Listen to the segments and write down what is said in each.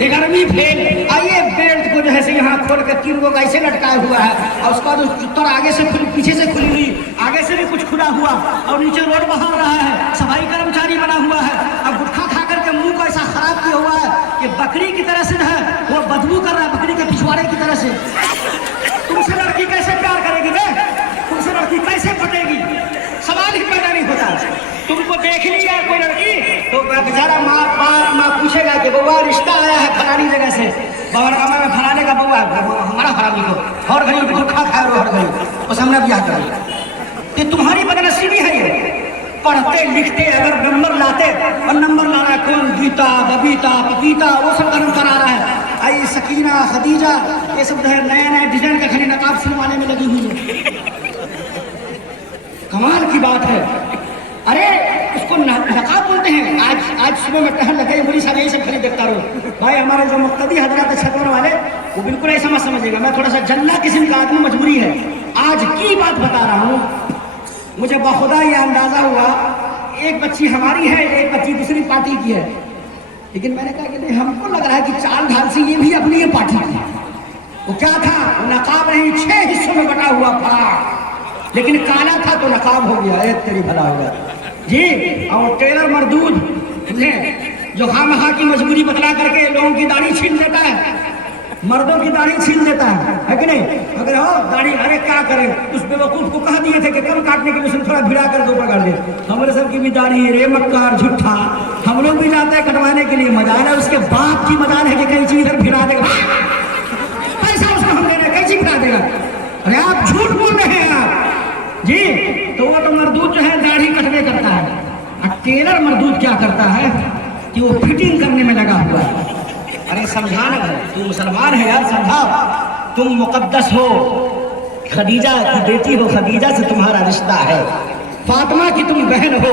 11वीं फेल। आइए बेल्ट को जो है यहाँ खोल कर 3 लोग ऐसे लटकाया हुआ है और उसका जो जूतर आगे से खुली, पीछे से खुली हुई, आगे से भी कुछ खुला हुआ और नीचे रोड बहा रहा है। सफाई कर्मचारी बना हुआ है और गुटखा खा करके मुंह को ऐसा खराब किया हुआ है कि बकरी की तरह से है वो बदबू कर रहा है, बकरी के पिछवाड़े की तरह से। तुमसे लड़की कैसे प्यार करेगी बे? तुमसे लड़की कैसे पटेगी? सवाल ही पैदा नहीं होता। तुमको देख लिया कोई लड़की तो बेचारा माँ पूछेगा कि बउआ रिश्ता आया है फलानी जगह से, बाबर कमर में फलाने का बउआ हमारा हरामी को और घड़ी गुटखा खाए और घड़ी उस हमने ब्याह कर लिया। ये तुम्हारी बदनसीबी है। ये पढ़ते लिखते अगर नंबर लाते और नंबर ला रहा है कौन, गीता बबीता पपीता वो सब का नंबर आ रहा है। आई सकीना खदीजा ये सब जो है नए नए डिजाइन का खाली नकाब सिलवाने में लगी हुई है। कमाल की बात है। अरे उसको नकाब बोलते हैं। आज सुबह में टहल लगे मुरी साहब यही सब खाली देखता रहो भाई। हमारे जो मुक्तदी हजरत छतवन वाले वो बिल्कुल ऐसा मत समझिएगा, मैं थोड़ा सा जल्ला किस्म का आदमी, मजबूरी है। आज की बात बता रहा हूँ, मुझे बखुदा ये अंदाजा हुआ एक बच्ची हमारी है, एक बच्ची दूसरी पार्टी की है। लेकिन मैंने कहा कि नहीं, हमको लग रहा है कि चाल ढाल से ये भी अपनी ये पार्टी की है। वो क्या था, नकाब नहीं 6 हिस्सों में बटा हुआ था, लेकिन काला था तो नकाब हो गया। तेरी भला होगा जी। और टेलर मर्दूद जो खामखा की मजबूरी बतला करके लोगों की दाढ़ी छीन लेता है, मर्दों की दाढ़ी छीन लेता है कि नहीं? अगर हो दाढ़ी, अरे क्या करें, उस बेवकूफ को कह दिए थे कि कम काटने के लिए उसने थोड़ा भिड़ा कर दो पकड़ दे। हमारे सब की भी दाढ़ी है रे मक्कार झूठा। हम लोग भी जाते हैं कटवाने के लिए, मजाल है उसके बाप की मजाल है कि कहीं चीज इधर भिड़ा देगा, पैसा उसको हम दे रहे, कहीं चीज भिड़ा देगा। अरे आप झूठ बोल रहे हैं आप जी। तो वो तो मर्दूद जो है दाढ़ी कटने करता है, और टेलर मर्दूद क्या करता है कि वो फिटिंग करने में लगा हुआ है। अरे समझाना, तू मुसलमान है यार, समझाओ। तुम मुकद्दस हो, खदीजा की बेटी हो, खदीजा से तुम्हारा रिश्ता है, फातिमा की तुम बहन हो,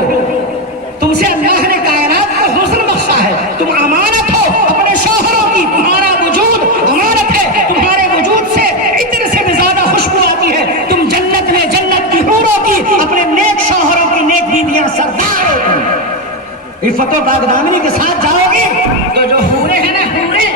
तुमसे अल्लाह ने कायनात को हुस्न बख्शा है, तुम अमानत हो अपने शौहरों की, तुम्हारा वजूद अमानत है, तुम्हारे वजूद से इतने से भी ज्यादा खुशबू आती है। तुम जन्नत में जन्नत की हूरों की, अपने नेक शौहरों की नेक बीवियां सरदार हो तुम। इफ़्फ़त व बागदामनी के साथ जाओगे तो जो हूरे हैं ना, हूरे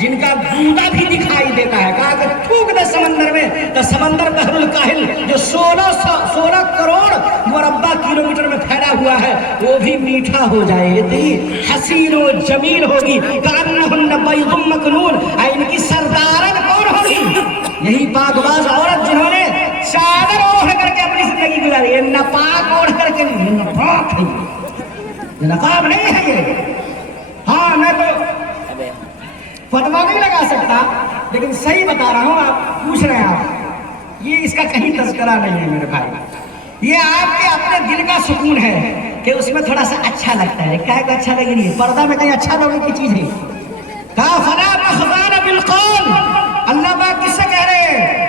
जिनका गूदा भी दिखाई देता है, कहा कि थूक दे समंदर में तो समंदर बहरुल काहिल जो 16 करोड़ मुरब्बा किलोमीटर में फैला हुआ है वो भी मीठा हो जाए। इतनी हसीन व जमील होगी, कान्नहुन्ना बैदुम मकनून। इनकी सरदारन कौन होगी? यही पाकबाज औरत जिन्होंने चादर ओढ़ करके अपनी जिंदगी गुजारी है। नपाक ओढ़ करके नहीं, नपाक है, नकाब नहीं है ये। हाँ, मैं तो फतवा नहीं लगा सकता, लेकिन सही बता रहा हूँ। आप पूछ रहे हैं, आप ये इसका कहीं तज़किरा नहीं है मेरे भाई। ये आपके अपने दिल का सुकून है कि उसमें थोड़ा सा अच्छा लगता है। क्या अच्छा लग रही है? पर्दा में कहीं अच्छा लगने की चीज है? कहा फला मखबान बिलकौल। अल्लाह पाक किससे कह रहे हैं?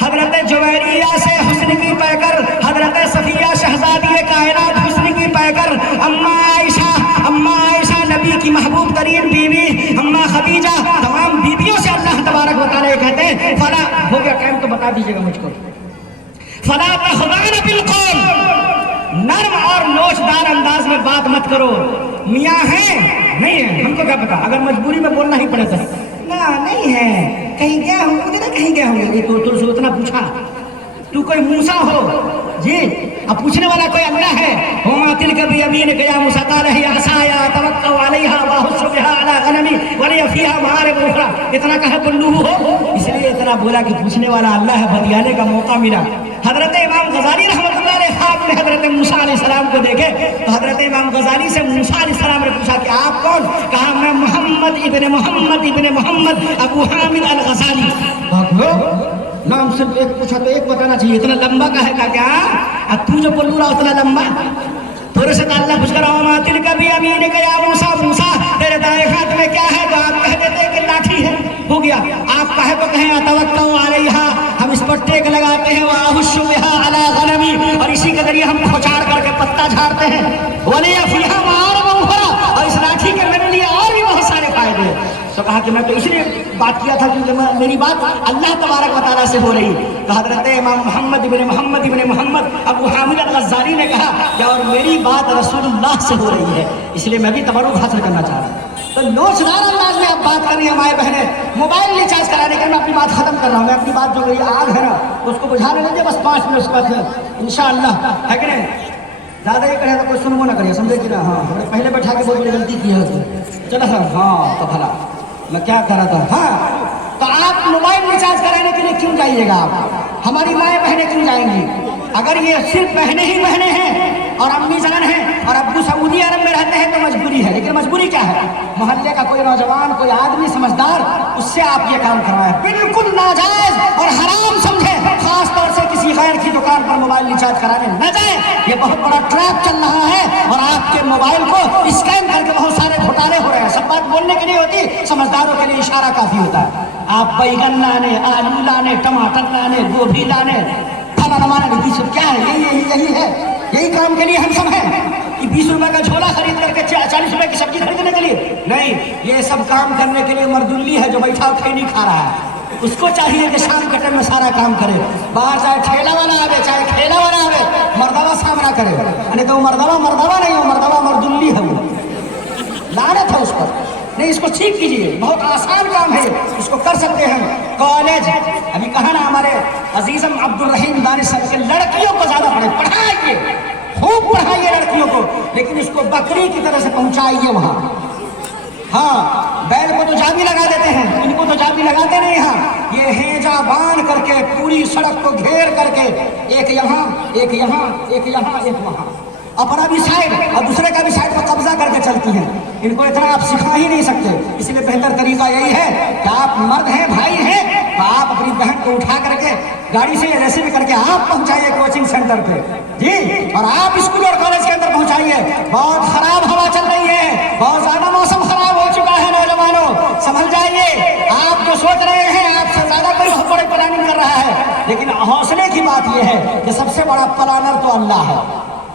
हजरत जुवैरिया से हुस्न की पैकर, हजरत सफिया शहजादी कायनात हुस्न की पैकर, अम्मा आयशा नबी की महबूब तरीन बीवी, अम्मा खदीजा, तमाम बीवियों से अल्लाह तबारक व तआला कहते हैं फला हो गया टाइम तो बता दीजिएगा मुझको। फला तखदान बिलकौल, नर्म और नोचदार अंदाज में बात मत करो। मियाँ है नहीं है, हमको क्या पता, अगर मजबूरी में बोलना ही पड़े तो ना नहीं है, कहीं गया होंगे ना, कहीं गया होंगे तो तुझसे उतना पूछा। तू कोई मूसा हो जी, अब पूछने वाला कोई अल्लाह है। हुमा तिलका बियमीन या मूसा काल है असाया तवक्कल अलैहा व हुस्सु बिहा अला गनमी व लिया फीहा मारिब उखरा। इतना कहा कुल्लू हो, इसलिए इतना बोला कि पूछने वाला अल्लाह है, बतियाने का मौका मिला। हजरत इमाम गजाली रहमतुल्लाह अलैह ख्वाब में हजरत मूसा अलैहिस्सलाम को देखे तो हजरत इमाम गजाली से मूसा अलैहिस्सलाम ने पूछा कि आप कौन? कहा मैं मोहम्मद इब्ने मोहम्मद अबू हामिद अल गजाली। नाम सिर्फ एक पूछा तो एक बताना चाहिए, इतना लंबा का है का क्या? अब तू जो बोल रहा उतना लंबा थोड़े से अल्लाह पूछ कर मातिल का भी अमीन का या मूसा तेरे दाएं हाथ में क्या है? तो आप कह देते कि लाठी है, हो गया। आप कहे तो कहें अतवक्कल अलैहा, हम इस पर टेक लगाते हैं, वहुस्सु बिहा अला गनमी, और इसी के जरिए हम खोचाड़ करके पत्ता झाड़ते हैं। वलिया फीहा मारिब उखरा, और इस लाठी के मेरे लिए और भी बहुत सारे फायदे। तो कहा कि मैं तो इसलिए बात किया था क्योंकि मेरी बात अल्लाह तबारक व तआला से हो रही। तो हजरत इमाम मोहम्मद इब्ने मोहम्मद अबू हामिद अल गज़ाली ने कहा कि और मेरी बात रसूलुल्लाह से हो रही है, इसलिए मैं भी तबर्रुक हासिल करना चाह रहा हूँ। تو لوچدار انداز میں اب بات کر رہی ہیں مائیں بہنیں موبائل ریچارج کرانے کے. میں اپنی بات ختم کر رہا ہوں. میں اپنی بات جو یہ آگ ہے نا اس کو بجھانے لگے بس 5 منٹ اس کے بعد انشاءاللہ ہے کہ نہیں. زیادہ یہ کرے تو کوئی سنو نہ کرے, سمجھے کہ نا. ہاں ہم نے پہلے بیٹھا کے بہت بڑی غلطی کی ہے. چلو سر ہاں تو بھلا میں کیا کر رہا تھا. ہاں تو آپ موبائل ریچارج کرانے کے لیے کیوں جائیے گا آپ؟ ہماری مائیں بہنیں کیوں جائیں گی؟ اگر یہ صرف بہنیں ہی بہنیں ہیں اور امی جان ہیں اور ابو سعودی عرب میں رہتے ہیں تو مجبوری ہے. لیکن مجبوری کیا ہے؟ محلے کا کوئی نوجوان کوئی آدمی سمجھدار اس سے آپ یہ کام کروائیں. بالکل ناجائز اور حرام سمجھیں. خاص طور سے کسی غیر کی دکان پر موبائل ریچارج کرانے نہ جائیں. یہ بہت بڑا ٹریپ چل رہا ہے اور آپ کے موبائل کو اسکین کر کے بہت سارے گھوٹالے ہو رہے ہیں. سب بات بولنے کے لیے ہوتی, سمجھداروں کے لیے اشارہ کافی ہوتا ہے. آپ بیگن لانے, آلو لانے, ٹماٹر لانے, گوبھی لانے, پھلا لانے, 20 روپے کیا ہے؟ یہی ہے. یہی کام کے لیے ہم سب ہیں کہ 20 روپے کا جھولا خرید کر کے 40 روپے کی سبزی خریدنے کے لیے نہیں. یہ سب کام کرنے کے لیے مردلی ہے جو بیٹھا کھائی نہیں کھا رہا ہے. اس کو چاہیے کہ شام کے ٹائم میں سارا کام کرے. باہر چاہے ٹھیلا والا آوے چاہے کھیلا والا آوے, مردوا سامنا کرے. یعنی تو مردوا نہیں ہو, مردوا مردلی ہے. وہ لعنت ہے اس پر. نہیں, اس کو ٹھیک کیجیے. بہت آسان کام ہے, اس کو کر سکتے ہیں. کالج ابھی کہا نا ہمارے عزیزم عبد الرحیم دانش صاحب کے لڑکیوں کو زیادہ پڑھائیے, خوب پڑھائیے لڑکیوں کو, لیکن اس کو بکری کی طرح سے پہنچائیے وہاں. ہاں بیل کو تو جابی لگا دیتے ہیں, ان کو تو جابی لگاتے نہیں. ہاں یہ ہینجا باندھ کر کے پوری سڑک کو گھیر کر کے ایک یہاں ایک یہاں ایک یہاں ایک وہاں, اپنا بھی سائڈ اور دوسرے کا بھی سائڈ پر قبضہ کر کے چلتی ہیں. ان کو اتنا آپ سکھا ہی نہیں سکتے. اس لیے بہتر طریقہ یہی ہے کہ آپ مرد ہیں, بھائی ہیں, تو آپ اپنی بہن کو اٹھا کر کے گاڑی سے یا جیسے بھی کر کے آپ پہنچائیے کوچنگ سینٹر پہ جی, اور آپ اسکول اور کالج کے اندر پہنچائیے. بہت خراب ہوا چل رہی ہے, بہت زیادہ موسم خراب ہو چکا ہے. نوجوانوں سمجھ جائیے. آپ جو سوچ رہے ہیں آپ سے زیادہ کوئی بہت بڑی پلاننگ کر رہا ہے, لیکن حوصلے کی بات یہ ہے کہ سب سے بڑا پلانر تو اللہ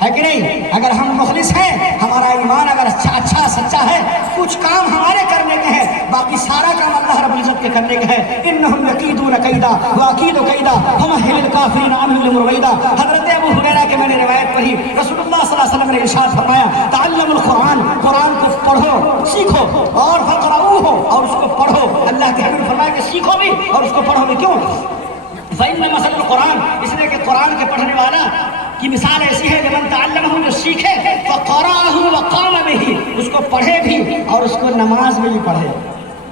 ہے کہ نہیں. اگر ہم مخلص ہیں, ہمارا ایمان اگر اچھا سچا ہے, کچھ کام ہمارے کرنے کے ہیں, باقی سارا کام اللہ رب العزت کے کرنے کے ہے. انہم یکیدون کیدا واکید کیدا فمہل الکافرین عنہم رویدا. حضرت ابو ہریرہ کے میں نے روایت پڑھی, رسول اللہ صلی اللہ علیہ وسلم نے ارشاد فرمایا تعلموا القرآن, قرآن کو پڑھو سیکھو, اور فقرؤوہ, اور اس کو پڑھو. اللہ کے حبیب نے فرمایا کہ سیکھو بھی اور اس کو پڑھو بھی. کیوں؟ فإن مثل القرآن, اس لیے کہ قرآن کے پڑھنے والا کی مثال ایسی ہے کہ من تعلمہ, جو سیکھے, فقرأہ وقام بہ, اس کو پڑھے بھی اور اس کو نماز میں بھی پڑھے.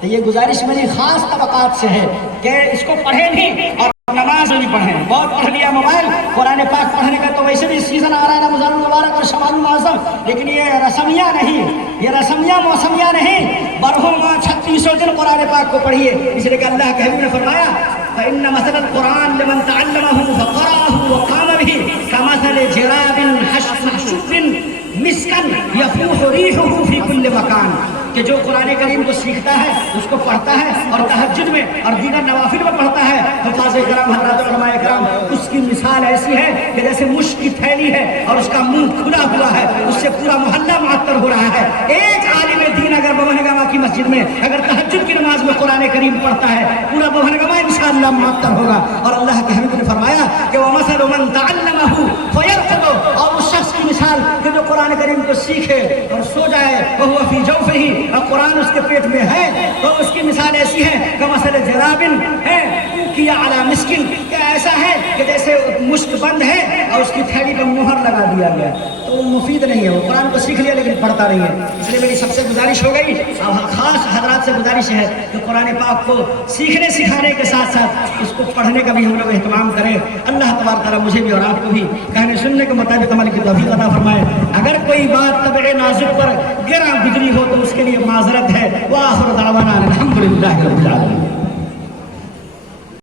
تو یہ گزارش میری خاص طبقات سے ہے کہ اس کو پڑھے بھی اور نماز میں بھی پڑھیں. بہت پڑھ لیا موبائل, قرآن پاک پڑھنے کا تو ویسے بھی سیزن آ رہا ہے رمضان المبارک اور شوال المعظم, لیکن یہ رسمیہ نہیں, یہ رسمیہ موسمیہ نہیں, برہو ماہ 36 دن قرآن پاک کو پڑھیے. اس لیے کہ اللہ کے حبیب نے فرمایا فإن مثل القرآن لمن تعلمه فقرأه وقام به كمثل جراب محشوب مسكا يفوح ريحه في كل مكان. کہ جو قرآن کریم کو سیکھتا ہے, اس کو پڑھتا ہے اور تہجد میں اور دیگر نوافل میں پڑھتا ہے, حفاظ کرام حضرات علماء کرام, اس کی مثال ایسی ہے کہ جیسے مشک کی تھیلی ہے اور اس کا منہ کھلا ہوا ہے, اس سے پورا محلہ معطر ہو رہا ہے. ایک عالم دین اگر بمنگامہ کی مسجد میں اگر تہجد کی نماز میں قرآن کریم پڑھتا ہے, پورا بمنگامہ انشاءاللہ معطر ہوگا. اور اللہ کے حبیب نے فرمایا کہ وَمَثَلُ مَن تَعَلَّمَهُ فَيَرْقُدُ, اور اس شخص کی مثال کہ جو قرآن کریم کو سیکھے اور سو جائے, وَهُوَ فِي جَوْفِهِ, اور قرآن اس کے پیٹ میں ہے, تو اس کی مثال ایسی ہے کہ مثل جرابن ہے کیا علی مسکن, کہ ایسا ہے کہ جیسے مشک بند ہے اور اس کی تھیلی پر مہر لگا دیا گیا. تو وہ مفید نہیں ہے, وہ قرآن کو سیکھ لیا لیکن پڑھتا نہیں ہے. اس لیے میری سب سے گزارش ہو گئی, اور خاص حضرات سے گزارش ہے کہ قرآن پاک کو سیکھنے سکھانے کے ساتھ ساتھ اس کو پڑھنے کا بھی ہم لوگ اہتمام کریں. اللہ تبارک تعالیٰ مجھے بھی اور آپ کو بھی کہنے سننے کے مطابق عمل کی توفیق عطا فرمائے. اگر کوئی بات طبع نازک پر گراں گزری ہو تو اس کے لیے معذرت ہے. وآخر دعوانا الحمدللہ رب العالمین.